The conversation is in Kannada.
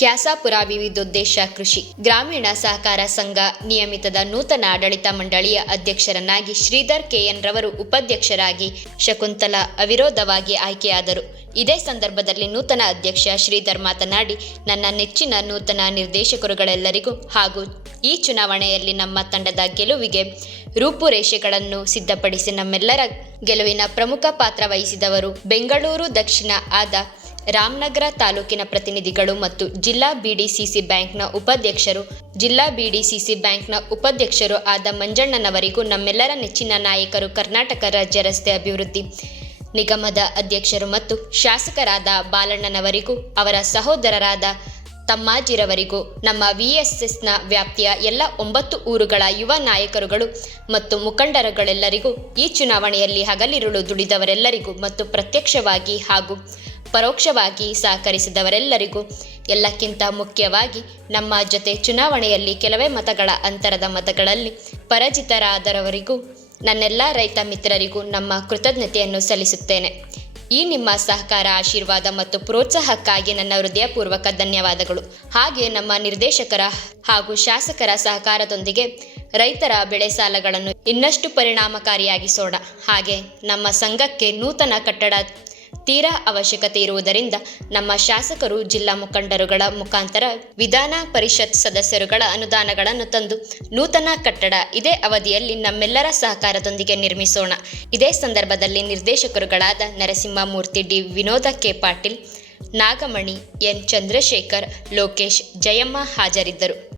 ಕ್ಯಾಸಾಪುರ ವಿವಿಧೋದ್ದೇಶ ಕೃಷಿ ಗ್ರಾಮೀಣ ಸಹಕಾರ ಸಂಘ ನಿಯಮಿತದ ನೂತನ ಆಡಳಿತ ಮಂಡಳಿಯ ಅಧ್ಯಕ್ಷರನ್ನಾಗಿ ಶ್ರೀಧರ್ ಕೆಎನ್ ರವರು ಉಪಾಧ್ಯಕ್ಷರಾಗಿ ಶಕುಂತಲಾ ಅವಿರೋಧವಾಗಿ ಆಯ್ಕೆಯಾದರು. ಇದೇ ಸಂದರ್ಭದಲ್ಲಿ ನೂತನ ಅಧ್ಯಕ್ಷ ಶ್ರೀಧರ್ ಮಾತನಾಡಿ, ನನ್ನ ನೆಚ್ಚಿನ ನೂತನ ನಿರ್ದೇಶಕರುಗಳೆಲ್ಲರಿಗೂ ಹಾಗೂ ಈ ಚುನಾವಣೆಯಲ್ಲಿ ನಮ್ಮ ತಂಡದ ಗೆಲುವಿಗೆ ರೂಪುರೇಷೆಗಳನ್ನು ಸಿದ್ಧಪಡಿಸಿ ನಮ್ಮೆಲ್ಲರ ಗೆಲುವಿನ ಪ್ರಮುಖ ಪಾತ್ರ ವಹಿಸಿದವರು ಬೆಂಗಳೂರು ದಕ್ಷಿಣ ಆದ ರಾಮನಗರ ತಾಲೂಕಿನ ಪ್ರತಿನಿಧಿಗಳು ಮತ್ತು ಜಿಲ್ಲಾ ಬಿಡಿಸಿಸಿ ಬ್ಯಾಂಕ್ನ ಉಪಾಧ್ಯಕ್ಷರು. ಜಿಲ್ಲಾ ಬಿಡಿಸಿಸಿ ಬ್ಯಾಂಕ್ನ ಉಪಾಧ್ಯಕ್ಷರು ಆದ ಮಂಜಣ್ಣನವರಿಗೂ ನಮ್ಮೆಲ್ಲರ ನೆಚ್ಚಿನ ನಾಯಕರು ಕರ್ನಾಟಕ ರಾಜ್ಯ ರಸ್ತೆ ಅಭಿವೃದ್ಧಿ ನಿಗಮದ ಅಧ್ಯಕ್ಷರು ಮತ್ತು ಶಾಸಕರಾದ ಬಾಲಣ್ಣನವರಿಗೂ, ಅವರ ಸಹೋದರರಾದ ತಮ್ಮಾಜಿರವರಿಗೂ, ನಮ್ಮ ವಿಎಸ್ಎಸ್ನ ವ್ಯಾಪ್ತಿಯ ಎಲ್ಲ ಒಂಬತ್ತು ಊರುಗಳ ಯುವ ನಾಯಕರುಗಳು ಮತ್ತು ಮುಖಂಡರುಗಳೆಲ್ಲರಿಗೂ ಈ ಚುನಾವಣೆಯಲ್ಲಿ ಹಗಲಿರುಳು ದುಡಿದವರೆಲ್ಲರಿಗೂ ಮತ್ತು ಪ್ರತ್ಯಕ್ಷವಾಗಿ ಹಾಗೂ ಪರೋಕ್ಷವಾಗಿ ಸಹಕರಿಸಿದವರೆಲ್ಲರಿಗೂ ಎಲ್ಲಕ್ಕಿಂತ ಮುಖ್ಯವಾಗಿ ನಮ್ಮ ಜೊತೆ ಚುನಾವಣೆಯಲ್ಲಿ ಕೆಲವೇ ಮತಗಳ ಅಂತರದ ಮತಗಳಲ್ಲಿ ಪರಾಜಿತರಾದರವರಿಗೂ ನನ್ನೆಲ್ಲ ರೈತ ಮಿತ್ರರಿಗೂ ನಮ್ಮ ಕೃತಜ್ಞತೆಯನ್ನು ಸಲ್ಲಿಸುತ್ತೇನೆ. ಈ ನಿಮ್ಮ ಸಹಕಾರ, ಆಶೀರ್ವಾದ ಮತ್ತು ಪ್ರೋತ್ಸಾಹಕ್ಕಾಗಿ ನನ್ನ ಹೃದಯಪೂರ್ವಕ ಧನ್ಯವಾದಗಳು. ಹಾಗೆ ನಮ್ಮ ನಿರ್ದೇಶಕರ ಹಾಗೂ ಶಾಸಕರ ಸಹಕಾರದೊಂದಿಗೆ ರೈತರ ಬೆಳೆ ಸಾಲಗಳನ್ನು ಇನ್ನಷ್ಟು ಪರಿಣಾಮಕಾರಿಯಾಗಿಸೋಣ. ಹಾಗೆ ನಮ್ಮ ಸಂಘಕ್ಕೆ ನೂತನ ಕಟ್ಟಡ ತೀರಾ ಅವಶ್ಯಕತೆ ಇರುವುದರಿಂದ ನಮ್ಮ ಶಾಸಕರು ಜಿಲ್ಲಾ ಮುಖಂಡರುಗಳ ಮುಖಾಂತರ ವಿಧಾನ ಪರಿಷತ್ ಸದಸ್ಯರುಗಳ ಅನುದಾನಗಳನ್ನು ತಂದು ನೂತನ ಕಟ್ಟಡ ಇದೇ ಅವಧಿಯಲ್ಲಿ ನಮ್ಮೆಲ್ಲರ ಸಹಕಾರದೊಂದಿಗೆ ನಿರ್ಮಿಸೋಣ. ಇದೇ ಸಂದರ್ಭದಲ್ಲಿ ನಿರ್ದೇಶಕರುಗಳಾದ Narasimhamurthy D Vinoda K Patil, Nagamani N Chandrashekar, Lokesh Jayamma ಹಾಜರಿದ್ದರು.